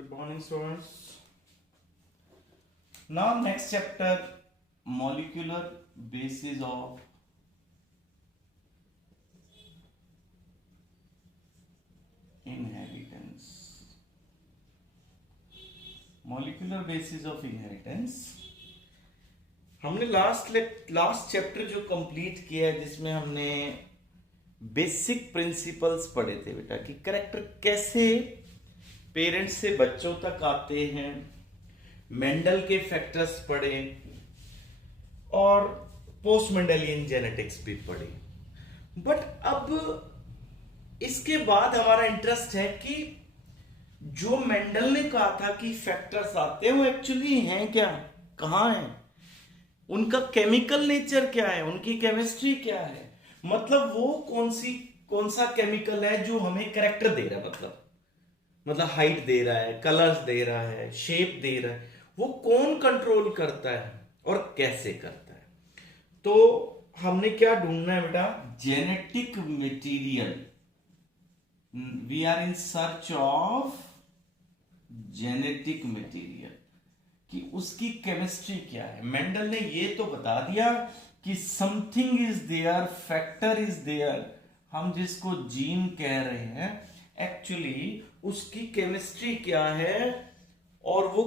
Good morning, students. Now, next chapter, molecular basis of inheritance. Molecular basis of inheritance. हमने last chapter जो complete किया है, जिसमें हमने बेसिक प्रिंसिपल्स पढ़े थे बेटा, कि कैरेक्टर कैसे पेरेंट्स से बच्चों तक आते हैं, मेंडल के फैक्टर्स पढ़े और पोस्ट मेंडेलियन जेनेटिक्स भी पढ़े। बट अब इसके बाद हमारा इंटरेस्ट है कि जो मेंडल ने कहा था कि फैक्टर्स आते हैं, वो एक्चुअली हैं क्या, कहाँ हैं, उनका केमिकल नेचर क्या है, उनकी केमिस्ट्री क्या है, मतलब वो कौन सा केमिकल है जो हमें कैरेक्टर दे रहा है, मतलब हाइट दे रहा है, कलर्स दे रहा है, शेप दे रहा है, वो कौन कंट्रोल करता है और कैसे करता है। तो हमने क्या ढूंढना है बेटा, genetic material. We are in search of genetic material, कि उसकी केमिस्ट्री क्या है। मेंडल ने ये तो बता दिया कि something is there, factor is there, हम जिसको जीन कह रहे हैं, एक्चुअली उसकी केमिस्ट्री क्या है और वो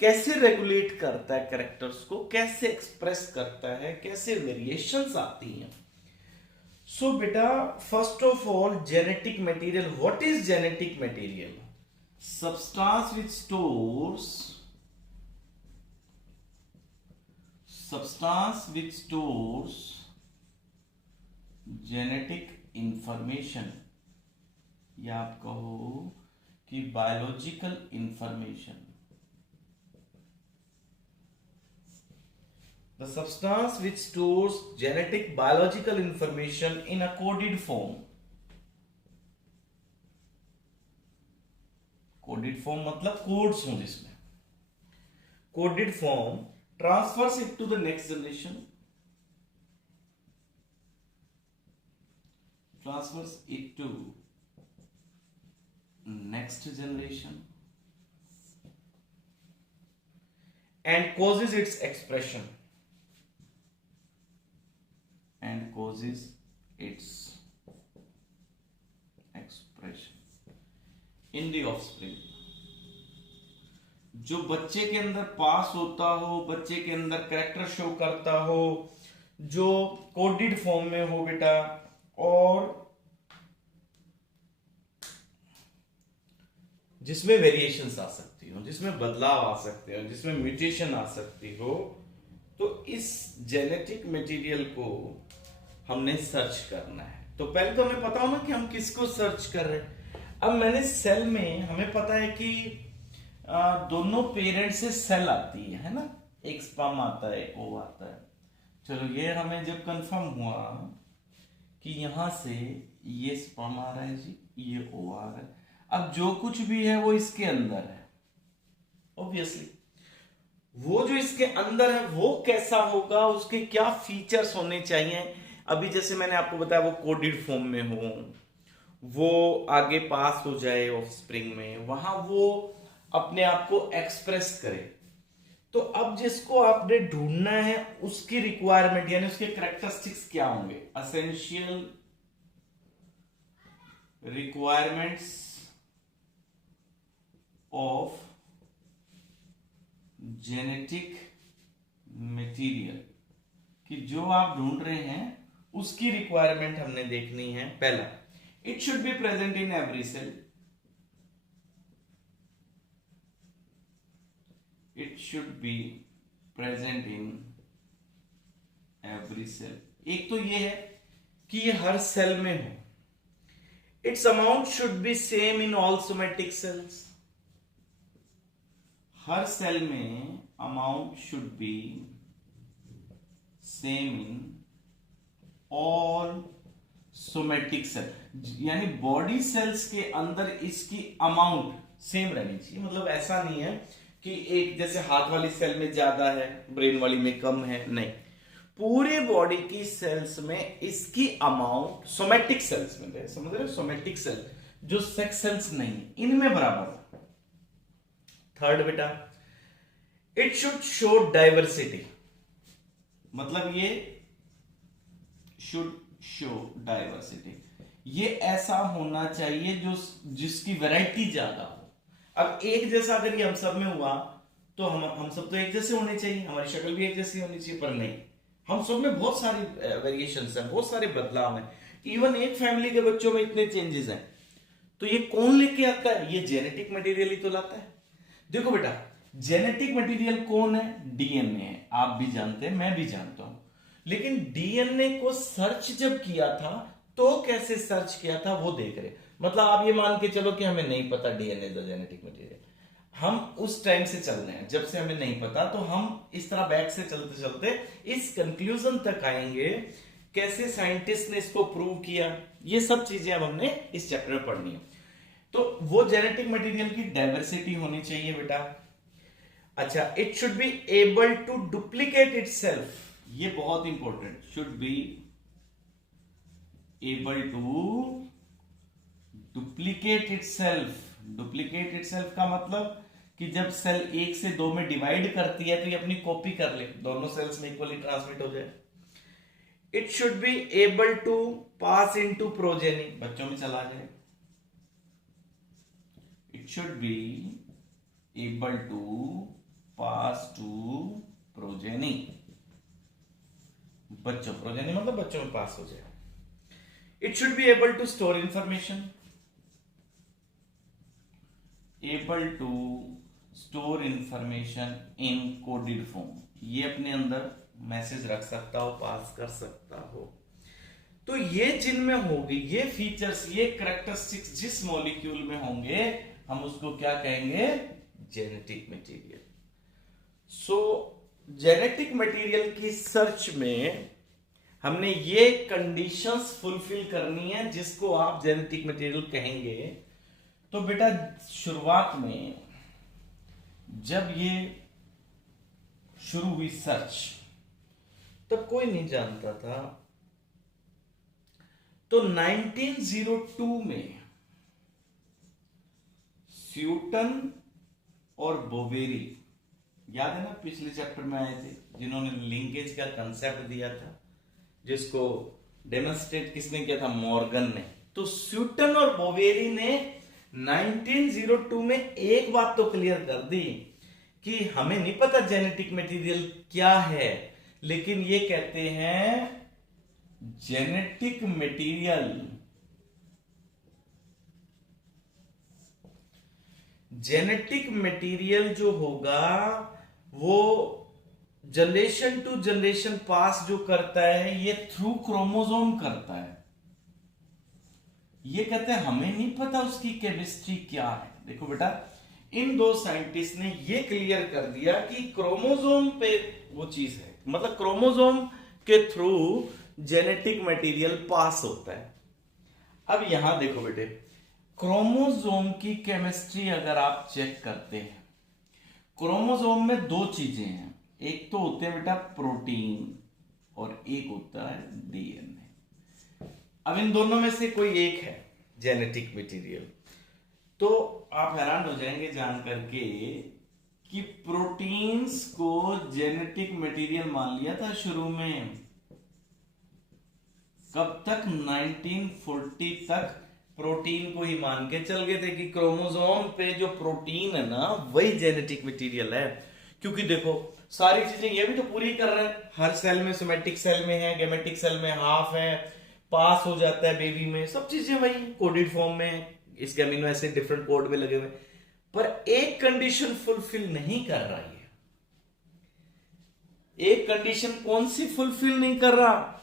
कैसे रेगुलेट करता है कैरेक्टर्स को, कैसे एक्सप्रेस करता है, कैसे वेरिएशंस आती हैं। सो बेटा, first of all genetic material. What is genetic material? substance which stores genetic information, या आप कहो कि biological information. The substance which stores genetic biological information in a coded form. Coded form मतलब कोड्स हों, जिसमें coded form transfers it to the next generation, and causes its expression in the offspring। जो बच्चे के अंदर पास होता हो, बच्चे के अंदर कैरेक्टर शो करता हो, जो कोडेड फॉर्म में हो बेटा, और जिसमें वेरिएशंस आ सकती हो, जिसमें बदलाव आ सकते हो, जिसमें म्यूटेशन आ सकती हो, तो इस जेनेटिक मटेरियल को हमने सर्च करना है। तो पहले तो हमें पता हो ना कि हम किसको सर्च कर रहे हैं। अब मैंने सेल में, हमें पता है कि दोनों पेरेंट से सेल आती है ना, एक स्पर्म आता है, एक ओ आता है। चलो, ये हमें जब कंफर्म हुआ कि यहां से ये स्पर्म आ रहा है जी, ये ओ आ रहा है, अब जो कुछ भी है वो इसके अंदर है। ऑब्वियसली वो जो इसके अंदर है वो कैसा होगा, उसके क्या फीचर्स होने चाहिए। अभी जैसे मैंने आपको बताया, वो कोडेड फॉर्म में हो, वो आगे पास हो जाए ऑफस्प्रिंग में, वहां वो अपने आप को एक्सप्रेस करे। तो अब जिसको आपने ढूंढना है, उसकी रिक्वायरमेंट यानी उसके कैरेक्टरिस्टिक्स क्या होंगे, essential requirements of genetic material, कि जो आप ढूंढ रहे हैं उसकी रिक्वायरमेंट हमने देखनी है। पहला, it should be present in every cell. It should be present in every cell. एक तो ये है कि ये हर सेल में हो। Its amount should be same in all somatic cells. हर सेल में amount should be same in all somatic cell, यानी बॉडी सेल्स के अंदर इसकी अमाउंट सेम रहनी चाहिए। मतलब ऐसा नहीं है कि एक जैसे हाथ वाली सेल में ज्यादा है, ब्रेन वाली में कम है, नहीं, पूरे बॉडी की सेल्स में इसकी अमाउंट, सोमेटिक सेल्स में, समझ रहे हो, सोमेटिक सेल जो सेक्स सेल्स नहीं, इनमें बराबर है। थर्ड बेटा, इट शुड शो डाइवर्सिटी, मतलब ये शुड शो डाइवर्सिटी, ये ऐसा होना चाहिए जो जिसकी वैरायटी ज्यादा हो। अब एक जैसा अगर ये हम सब में हुआ तो हम सब तो एक जैसे होने चाहिए, हमारी शक्ल भी एक जैसी होनी चाहिए, पर नहीं, हम सब में बहुत सारी वेरिएशंस हैं, बहुत सारे बदलाव हैं, इवन एक फैमिली के बच्चों में इतने चेंजेस हैं। तो ये कौन लेके आता है? ये जेनेटिक मटेरियल ही तो लाता है। देखो बेटा, जेनेटिक मटेरियल कौन है? डीएनए है, आप भी जानते हैं, मैं भी जानता हूं। लेकिन डीएनए को सर्च जब किया था तो कैसे सर्च किया था वो देख रहे, मतलब आप ये मान के चलो कि हमें नहीं पता डीएनए द जेनेटिक मटेरियल, हम उस टाइम से चल रहे हैं जब से हमें नहीं पता, तो हम इस तरह बैक से चलते चलते इस कंक्लूजन तक आएंगे कैसे साइंटिस्ट ने इसको प्रूव किया। ये सब चीजें अब हमने इस चैप्टर में पढ़नी है। तो वो जेनेटिक मटेरियल की डाइवर्सिटी होनी चाहिए बेटा। अच्छा, it should be able to duplicate itself, ये बहुत important, should be able to duplicate itself. Duplicate itself का मतलब कि जब सेल 1 से 2 में डिवाइड करती है तो ये अपनी कॉपी कर ले, दोनों सेल्स में इक्वली ट्रांसमिट हो जाए। It should be able to pass into progeny, बच्चों में चला जाए। It should be able to pass to progeny, बच्चों, प्रोजेनी मतलब बच्चों में पास हो जाए। It should be able to store information, able to store information in coded form, ये अपने अंदर मैसेज रख सकता हो, पास कर सकता हो। तो ये जिनमें होगी, ये फीचर्स, ये कैरेक्टरिस्टिक्स जिस मॉलिक्यूल में होंगे हम उसको क्या कहेंगे? Genetic material. सो जेनेटिक मटेरियल की सर्च में हमने ये कंडीशंस फुलफिल करनी है जिसको आप जेनेटिक मटेरियल कहेंगे। तो बेटा शुरुआत में जब ये शुरू हुई सर्च तब कोई नहीं जानता था। तो 1902 में स्यूटन और बोवेरी, याद है ना पिछले चैप्टर में आए थे, जिन्होंने लिंकेज का कंसेप्ट दिया था, जिसको डेमोन्स्ट्रेट किसने किया था? मॉर्गन ने। तो स्यूटन और बोवेरी ने 1902 में एक बात तो क्लियर कर दी कि हमें नहीं पता जेनेटिक मटेरियल क्या है, लेकिन ये कहते हैं जेनेटिक मटेरियल, जेनेटिक मटेरियल जो होगा वो जनरेशन टू जनरेशन पास जो करता है ये थ्रू क्रोमोसोम करता है। ये कहते हैं हमें नहीं पता उसकी केमिस्ट्री क्या है। देखो बेटा, इन दो साइंटिस्ट ने ये क्लियर कर दिया कि क्रोमोसोम पे वो चीज है, मतलब क्रोमोसोम के थ्रू जेनेटिक मटेरियल पास होता है। अब यहां देखो बेटे, क्रोमोसोम की केमिस्ट्री अगर आप चेक करते हैं, क्रोमोसोम में दो चीजें हैं, एक तो होते हैं बेटा प्रोटीन और एक होता है डीएनए। अब इन दोनों में से कोई एक है जेनेटिक मटेरियल, तो आप हैरान हो जाएंगे जान करके कि प्रोटीन्स को जेनेटिक मटेरियल मान लिया था शुरू में। कब तक? 1940 तक प्रोटीन को ही मान के चल गए थे कि क्रोमोसोम पे जो प्रोटीन है ना वही जेनेटिक मटेरियल है। क्योंकि देखो सारी चीजें ये भी तो पूरी कर रहे हैं, हर सेल में, सोमेटिक सेल में है, गेमेटिक सेल में हाफ है, पास हो जाता है बेबी में, सब चीजें वही कोडेड फॉर्म में है, इसके अमीनो एसिड डिफरेंट कोड में लगे हुए, पर एक कंडीशन फुलफिल नहीं कर रहा है। एक कंडीशन कौन सी फुलफिल नहीं कर रहा?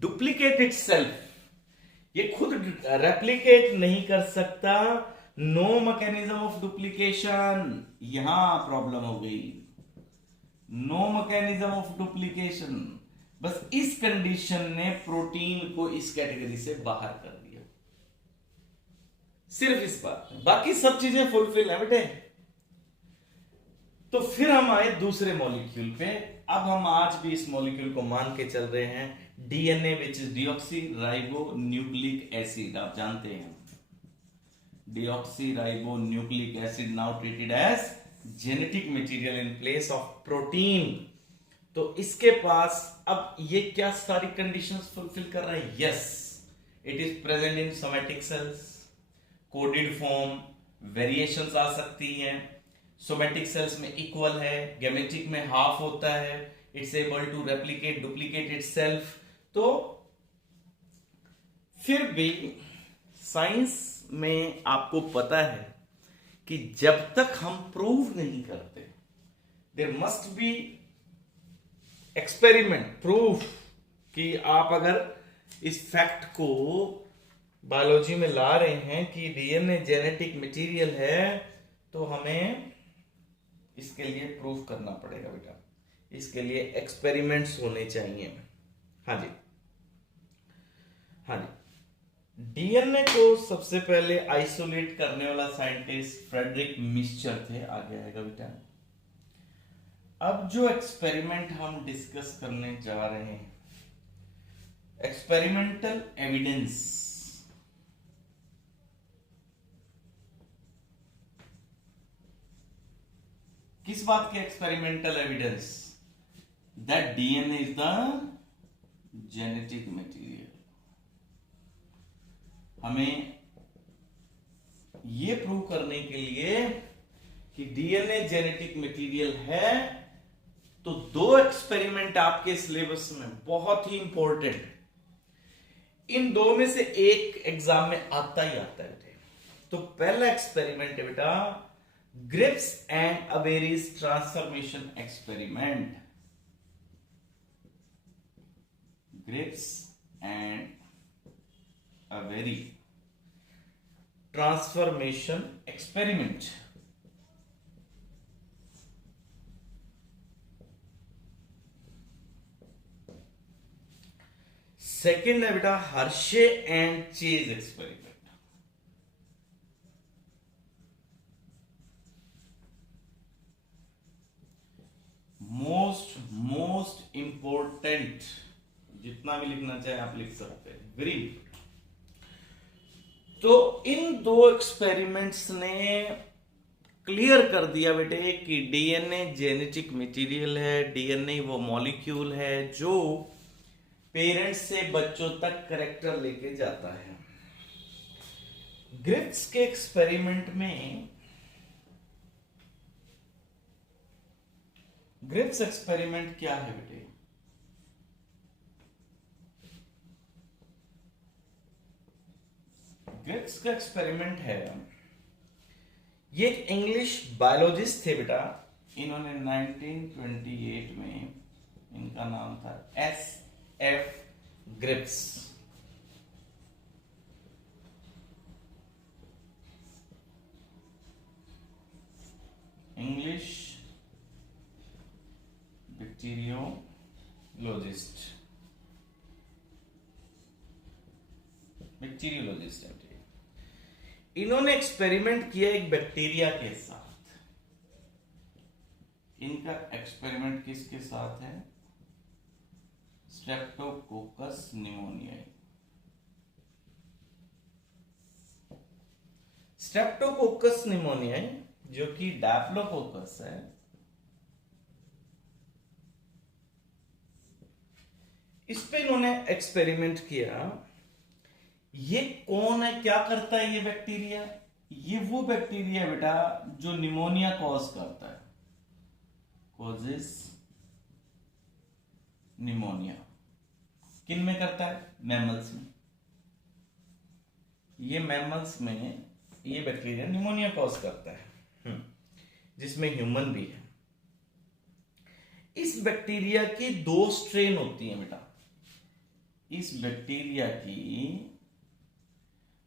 डुप्लीकेट इटसेल्फ, ये खुद रेप्लिकेट नहीं कर सकता। नो मैकेनिज्म ऑफ डुप्लीकेशन, यहां प्रॉब्लम हो गई। नो मैकेनिज्म ऑफ डुप्लीकेशन, बस इस कंडीशन ने प्रोटीन को इस कैटेगरी से बाहर कर दिया, सिर्फ इस बात में, बाकी सब चीजें फुलफिल है बेटे। तो फिर हम आए दूसरे मॉलिक्यूल पे। अब हम आज भी इस मॉलिक्यूल को मान के चल रहे हैं DNA which is deoxyribonucleic acid, आप जानते हैं deoxyribonucleic acid, now treated as genetic material in place of protein. तो इसके पास अब ये क्या सारी कंडीशंस फुलफिल कर रहा है? Yes, it is present in somatic cells, coded form, variations आ सकती हैं। सोमैटिक सेल्स में इक्वल है, गैमेटिक में हाफ होता है, it's able to replicate duplicate itself. तो फिर भी साइंस में आपको पता है कि जब तक हम प्रूव नहीं करते, there must be experiment proof कि आप अगर इस फैक्ट को बायोलॉजी में ला रहे हैं कि डीएनए जेनेटिक मटेरियल है, तो हमें इसके लिए प्रूफ करना पड़ेगा बेटा। इसके लिए एक्सपेरिमेंट्स होने चाहिए। हाँ जी, हाँ जी। डीएनए को सबसे पहले आइसोलेट करने वाला साइंटिस्ट फ्रेडरिक मिक्सचर थे। आगे आएगा बेटा। अब जो एक्सपेरिमेंट हम डिस्कस करने जा रहे हैं, एक्सपेरिमेंटल एविडेंस। किस बात के experimental evidence? That DNA is the genetic material. हमें यह प्रूव करने के लिए कि डीएनए जेनेटिक मटेरियल है, तो दो एक्सपेरिमेंट आपके सिलेबस में बहुत ही इंपॉर्टेंट। इन दो में से एक एग्जाम में आता ही आता है। तो पहला एक्सपेरिमेंट है बेटा Griffith and Avery's transformation experiment. Griffith and Avery transformation experiment. Second है बेटा Hershey and Chase experiment. Most important, जितना भी लिखना चाहे आप लिख सकते हैं। Very important. तो इन दो एक्सपेरिमेंट्स ने क्लियर कर दिया बेटे कि डीएनए जेनेटिक मटेरियल है। डीएनए वो मॉलिक्यूल है जो पेरेंट्स से बच्चों तक कैरेक्टर लेके जाता है। ग्रिप्स के एक्सपेरिमेंट में, ग्रिप्स एक्सपेरिमेंट क्या है बेटे? ग्रिप्स का एक्सपेरिमेंट है, ये एक इंग्लिश बायोलॉजिस्ट थे बेटा। इन्होंने 1928 में, इनका नाम था एफ ग्रिप्स। इंग्लिश बैक्टीरियोलॉजिस्ट है। इन्होंने एक्सपेरिमेंट किया एक बैक्टीरिया के साथ। इनका एक्सपेरिमेंट किसके साथ है? स्ट्रेप्टोकोकस निमोनियाई। स्ट्रेप्टोकोकस निमोनियाई जो कि डैप्लोकोकस है, इस पे इन्होंने एक्सपेरिमेंट किया। ये कौन है, क्या करता है ये बैक्टीरिया? ये वो बैक्टीरिया बेटा जो निमोनिया कॉज करता है, कॉजेस निमोनिया। किन में करता है? मैमल्स में। ये मैमल्स में ये बैक्टीरिया निमोनिया कॉज करता है, जिसमें ह्यूमन भी है। इस बैक्टीरिया की दो स्ट्रेन होती हैं बेटा। इस बैक्टीरिया की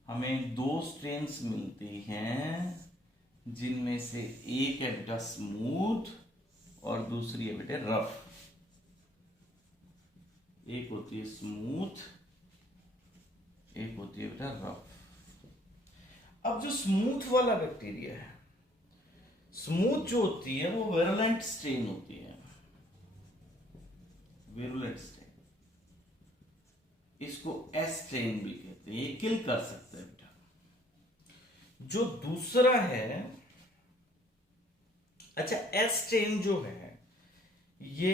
हमें दो स्ट्रेन्स मिलती हैं, जिनमें से एक है बेटा स्मूथ और दूसरी है बेटा रफ। एक होती है स्मूथ, एक होती है बेटा रफ। अब जो स्मूथ वाला बैक्टीरिया है, स्मूथ जो होती है वो विरुलेंट स्ट्रेन होती है। विरुलेंट स्ट्रेन, इसको एस स्ट्रेन भी कहते हैं। ये किल कर सकते हैं बेटा। जो दूसरा है अच्छा, एस स्ट्रेन जो है ये,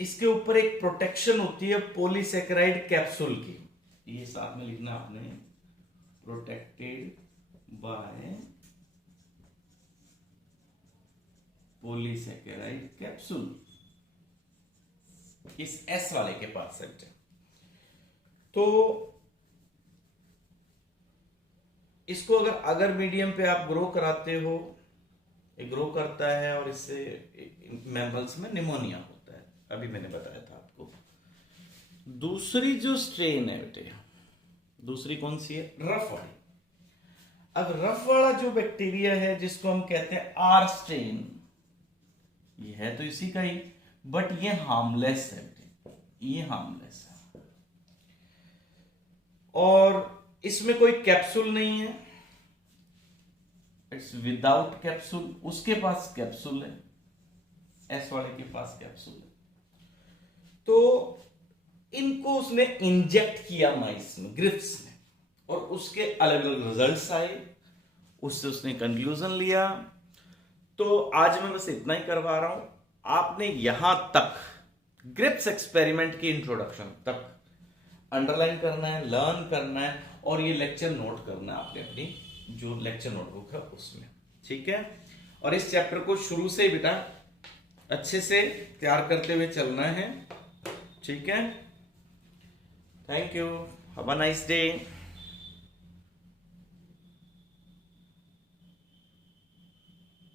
इसके ऊपर एक प्रोटेक्शन होती है पॉलीसेकेराइड कैप्सूल की, ये साथ में लिखना आपने, प्रोटेक्टेड बाय पॉलीसेकेराइड कैप्सूल, इस एस वाले के पास सेट है। तो इसको अगर मीडियम पे आप ग्रो कराते हो, ये ग्रो करता है और इससे मैमल्स में निमोनिया होता है, अभी मैंने बताया था आपको। दूसरी जो स्ट्रेन है बेटे, दूसरी कौन सी है, रफ वाली। अब रफ वाला जो बैक्टीरिया है जिसको हम कहते हैं आर स्ट्रेन, ये है तो इसी का ही, बट ये हार्मलेस है बेटे, ये हार्मलेस है और इसमें कोई कैप्सूल नहीं है, इट्स विदाउट कैप्सूल। उसके पास कैप्सूल है, एस वाले के पास कैप्सूल है। तो इनको उसने इंजेक्ट किया माइस में, ग्रिफ्स में, और उसके अलग अलग रिजल्ट्स आए, उससे उसने कंक्लूजन लिया। तो आज मैं बस इतना ही करवा रहा हूं, आपने यहां तक ग्रिप्स एक्सपेरिमेंट की इंट्रोडक्शन तक अंडरलाइन करना है, लर्न करना है, और ये लेक्चर नोट करना है आपने अपनी जो लेक्चर नोटबुक है उसमें, ठीक है। और इस चैप्टर को शुरू से ही बेटा अच्छे से तैयार करते हुए चलना है, ठीक है। Thank you, have a nice day.